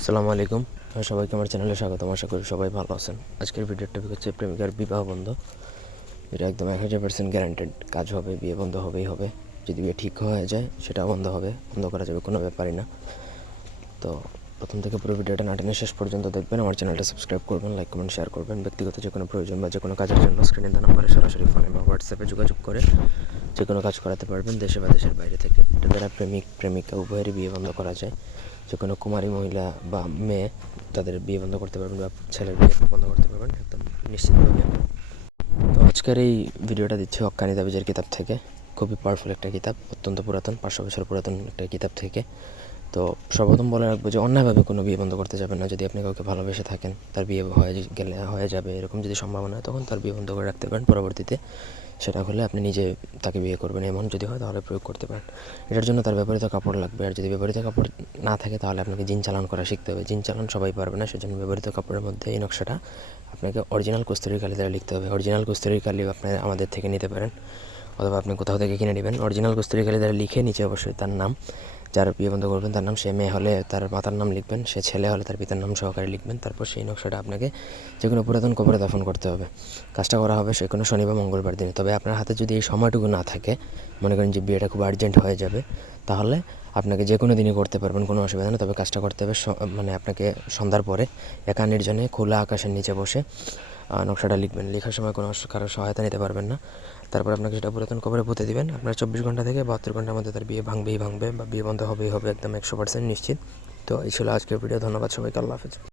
আসসালামু আলাইকুম। আর সবাইকে আমার চ্যানেলে স্বাগতম। আশা করি সবাই ভালো আছেন। আজকের ভিডিওর টপিক হচ্ছে প্রেমিকার বিবাহ বন্ধ। এটা একদম এক হাজার পার্সেন্ট গ্যারান্টেড কাজ হবে, বিয়ে বন্ধ হবেই হবে। যদি বিয়ে ঠিক হয়ে যায় সেটা বন্ধ হবে। বন্ধ করা যাবে, কোনো ব্যাপারই না। তো প্রথম থেকে পুরো ভিডিওটা না টেনে শেষ পর্যন্ত দেখবেন। আমার চ্যানেলটা সাবস্ক্রাইব করবেন লাইক কমেন্ট শেয়ার করবেন। ব্যক্তিগত যে কোনো প্রয়োজন বা যে কোনো কাজের জন্য স্ক্রিনে দেওয়া নাম্বারে সরাসরি ফোনে বা হোয়াটসঅ্যাপে যোগাযোগ করে যে কোনো কাজ করাতে পারবেন দেশে বা দেশের বাইরে থেকে। এটা দ্বারা প্রেমিক, প্রেমিকা, উভয়েরই বিয়ে বন্ধ করা যায়। যে কোনো কুমারী মহিলা বা মেয়ে তাদের বিয়ে বন্ধ করতে পারবেন বা ছেলের বিয়ে বন্ধ করতে পারবেন, একদম নিশ্চিতভাবে। তো আজকের এই ভিডিওটা দিচ্ছি হক্কানি দাবিজের কিতাব থেকে। খুবই পাওয়ারফুল একটা কিতাব, অত্যন্ত পুরাতন পাঁচশো বছর পুরাতন একটা কিতাব থেকে। তো সর্বপ্রথম বলে রাখব যে, অন্যায়ভাবে কোনো বিয়ে বন্ধ করতে যাবেন না। যদি আপনি কাউকে ভালোবেসে থাকেন, তার বিয়ে হয়ে গেলে, হয়ে যাবে, এরকম যদি সম্ভাবনা হয়, তখন তার বিয়ে বন্ধ করে রাখতে পারেন। পরবর্তীতে সেটা হলে আপনি নিজে তাকে বিয়ে করবেন, এমন যদি হয় তাহলে প্রয়োগ করতে পারেন। এটার জন্য তার ব্যবহৃত কাপড় লাগবে। আর যদি ব্যবহৃত কাপড় না থাকে তাহলে আপনাকে জিন চালান করা শিখতে হবে। জিন চালান সবাই পারবে না, সেজন্য ব্যবহৃত কাপড়ের মধ্যে এই নকশাটা আপনাকে অরিজিনাল কস্তুরির কালি দ্বারা লিখতে হবে। অরিজিনাল কস্তুরি কালি আপনি আমাদের থেকে নিতে পারেন। অথবা আপনি কোথাও থেকে কিনে নেবেন। অরিজিনাল কস্তুরি কালি দ্বারা লিখে নিচে অবশ্যই তার নাম যার বিয়ে বন্ধ করবেন, তার নাম সে মেয়ে হলে তার মাতার নাম লিখবেন, সে ছেলে হলে তার পিতার নাম সহকারে লিখবেন, তারপর সেই নকশাটা আপনাকে যে কোনো পুরাতন কবরে দাফন করতে হবে। কাজটা করা হবে সে কোনো শনি বা মঙ্গলবার দিনে। তবে আপনার হাতে যদি এই সময়টুকু না থাকে, মনে করেন যে বিয়েটা খুব আর্জেন্ট হয়ে যাবে, তাহলে আপনাকে যে কোনো দিনই করতে পারবেন, কোনো অসুবিধা নেই। তবে কাজটা করতে হবে মানে আপনাকে সন্ধ্যার পরে একা নির্জনে খোলা আকাশের নিচে বসে নকশাটা লিখবেন। লেখার সময় কোনো কারও সহায়তা নিতে পারবেন না। তারপর আপনাকে সেটা পুরাতন কবরে পুঁতে দিবেন। আপনার চব্বিশ ঘণ্টা থেকে বাহাত্তর ঘণ্টার মধ্যে তার বিয়ে ভাঙবেই ভাঙবে বা বিয়ে বন্ধ হবেই হবে একদম একশো পার্সেন্ট নিশ্চিত। তো এই ছিল আজকের ভিডিও ধন্যবাদ সবাইকে। আল্লাহ হাফেজ।